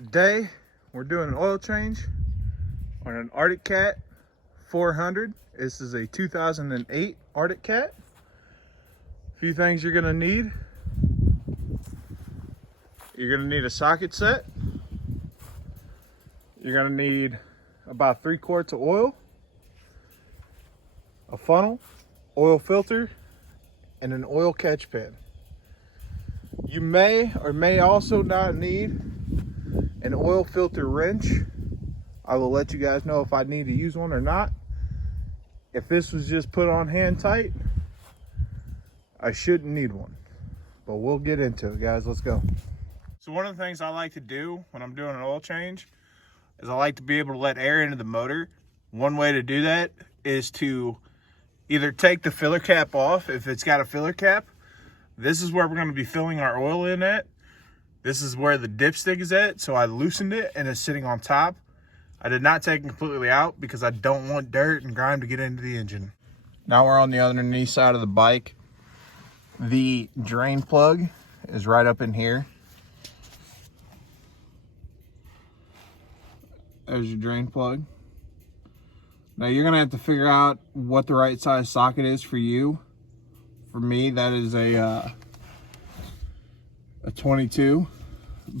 Today we're doing an oil change on an Arctic Cat 400. This is a 2008 Arctic Cat. A few things you're gonna need. You're gonna need a socket set. You're gonna need about 3 quarts of oil, a funnel, oil filter, and an oil catch pen. You may or may also not need an oil filter wrench. I will let you guys know if I need to use one or not. If this was just put on hand tight, I shouldn't need one, but we'll get into it, guys. Let's go. So one of the things I like to do when I'm doing an oil change is I like to be able to let air into the motor. One way to do that is to either take the filler cap off if it's got a filler cap. This is where we're going to be filling our oil in at. This is where the dipstick is at, so I loosened it and it's sitting on top. I did not take it completely out because I don't want dirt and grime to get into the engine. Now we're on the underneath side of the bike. The drain plug is right up in here. There's your drain plug. Now you're gonna have to figure out what the right size socket is for you. For me, that is a 22,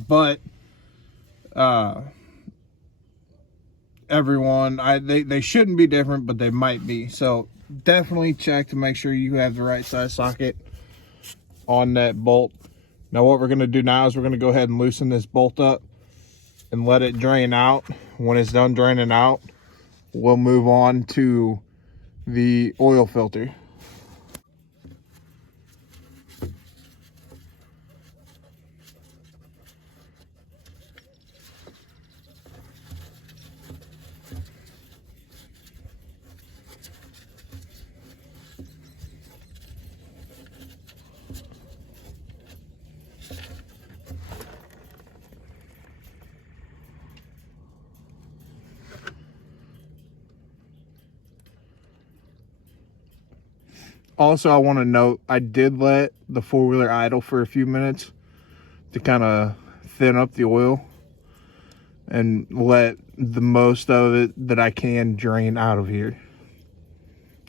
but everyone, they shouldn't be different, but they might be. So definitely check to make sure you have the right size socket on that bolt. Now what we're going to do now is we're going to go ahead and loosen this bolt up and let it drain out. When it's done draining out, we'll move on to the oil filter. Also, I want to note, I did let the four-wheeler idle for a few minutes to kind of thin up the oil and let the most of it that I can drain out of here.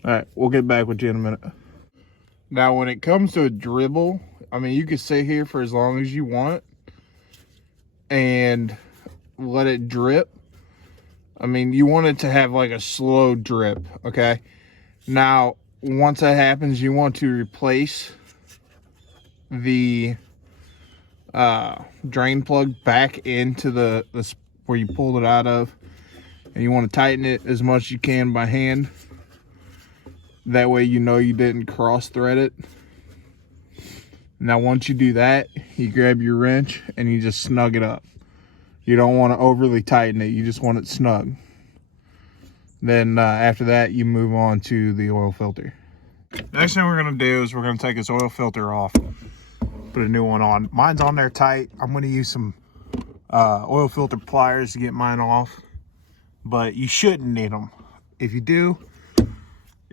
All right, we'll get back with you in a minute. Now, when it comes to a dribble, I mean, you can sit here for as long as you want and let it drip. I mean, you want it to have like a slow drip, okay? Now, once that happens, you want to replace the drain plug back into the where you pulled it out of, and you want to tighten it as much as you can by hand. That way you know you didn't cross thread it. Now once you do that, you grab your wrench and you just snug it up. You don't want to overly tighten it, you just want it snug. Then after that, you move on to the oil filter. Next thing we're gonna do is we're gonna take this oil filter off, put a new one on. Mine's on there tight. I'm gonna use some oil filter pliers to get mine off, but you shouldn't need them. If you do,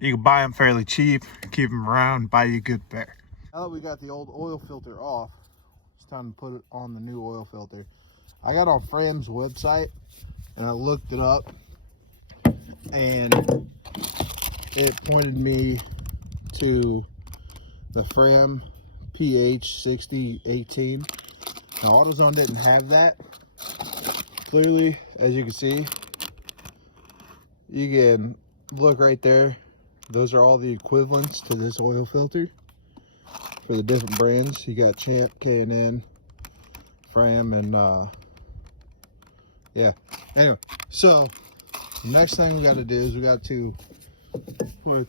you can buy them fairly cheap, keep them around, buy you a good pair. Now that we got the old oil filter off, it's time to put it on the new oil filter. I got on Fram's website and I looked it up, and it pointed me to the Fram PH 6018. Now AutoZone didn't have that. Clearly, as you can see, you can look right there. Those are all the equivalents to this oil filter for the different brands. You got Champ, K&N, Fram, and yeah. Anyway, so the next thing we got to do is we got to put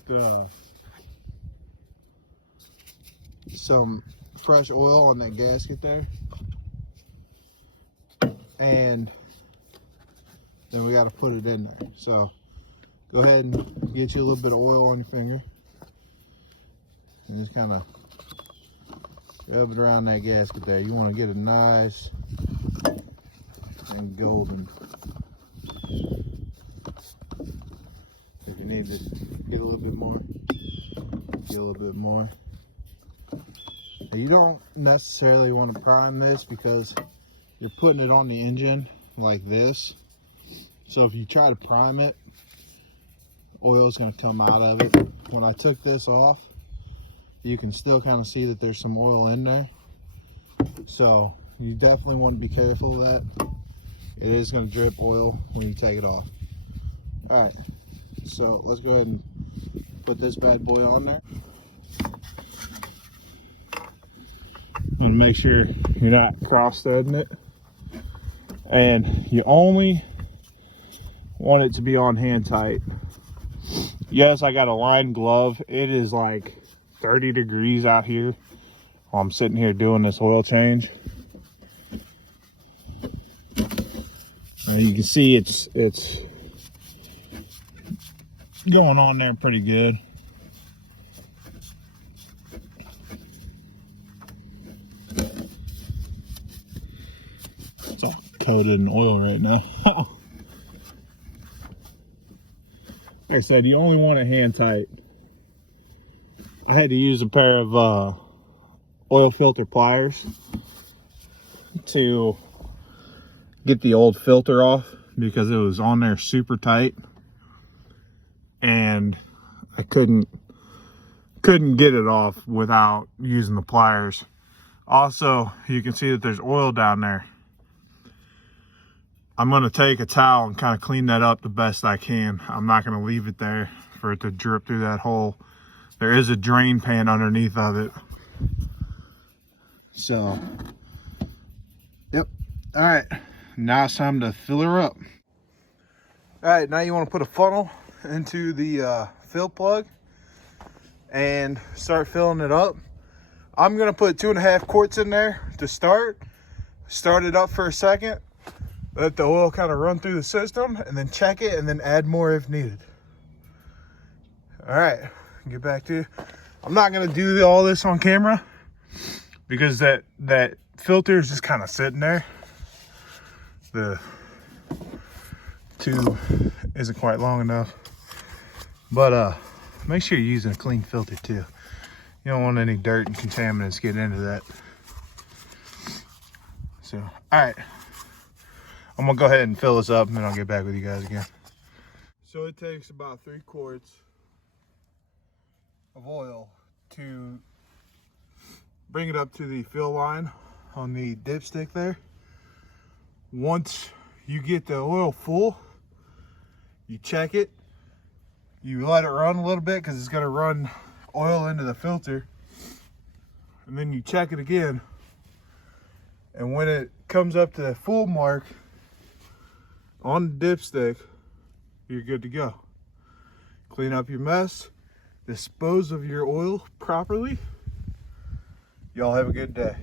some fresh oil on that gasket there, and then we got to put it in there. So go ahead and get you a little bit of oil on your finger and just kind of rub it around that gasket there. You want to get it nice and golden. If you need to get a little bit more, get a little bit more. Now, you don't necessarily want to prime this because you're putting it on the engine like this. So if you try to prime it, oil is going to come out of it. When I took this off, you can still kind of see that there's some oil in there. So you definitely want to be careful of that. It is going to drip oil when you take it off. All right, so let's go ahead and put this bad boy on there. And make sure you're not cross-threading it. And you only want it to be on hand tight. Yes, I got a lined glove. It is like 30 degrees out here while I'm sitting here doing this oil change. You can see it's going on there pretty good. It's all coated in oil right now. Like I said, you only want it hand tight. I had to use a pair of oil filter pliers to get the old filter off because it was on there super tight, and I couldn't get it off without using the pliers. Also, you can see that there's oil down there. I'm going to take a towel and kind of clean that up the best I can. I'm not going to leave it there for it to drip through that hole. There is a drain pan underneath of it. So, yep. All right, now it's time to fill her up. All right, now you want to put a funnel into the fill plug and start filling it up. I'm going to put 2.5 quarts in there to start it up for a second. Let the oil kind of run through the system and then check it and then add more if needed. All right, get back to, I'm not gonna do all this on camera because that filter is just kind of sitting there. The tube isn't quite long enough, but make sure you're using a clean filter too. You don't want any dirt and contaminants getting into that. So, all right. I'm gonna go ahead and fill this up and then I'll get back with you guys again. So it takes about 3 quarts of oil to bring it up to the fill line on the dipstick there. Once you get the oil full, you check it, you let it run a little bit because it's gonna run oil into the filter, and then you check it again, and when it comes up to the full mark on the dipstick, you're good to go. Clean up your mess, dispose of your oil properly. Y'all have a good day.